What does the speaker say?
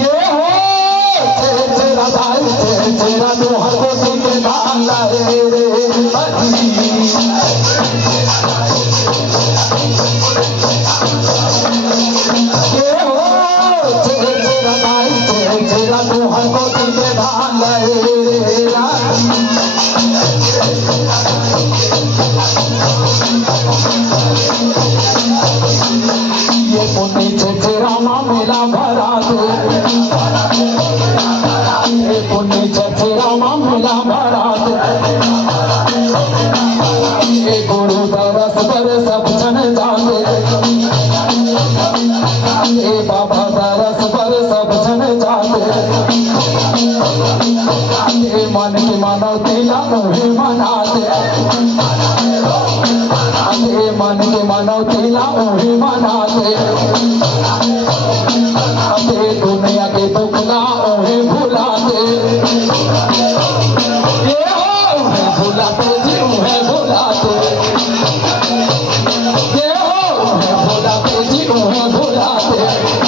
ये हो तेरा दाई तेरा दोहर को सीधे दान लाए रे ये हो तेरा दाई तेरा दोहर को सीधे दान लाए रे ये पुण्य तेरा मामला भरा दे ये पुण्य तेरा मामला भरा दे ये गुरु दरस पर सब जन जाते ये बाबा दरस पर सब जन जाते ये मन की मानवती मुहे मनाते ये मन की मानवती मुहे मनाते दुनिया के दुख ना उन्हें भुलाते ये हो उन्हें भुलाते जी उन्हें भुलाते ये हो उन्हें भुलाते जी उन्हें भुलाते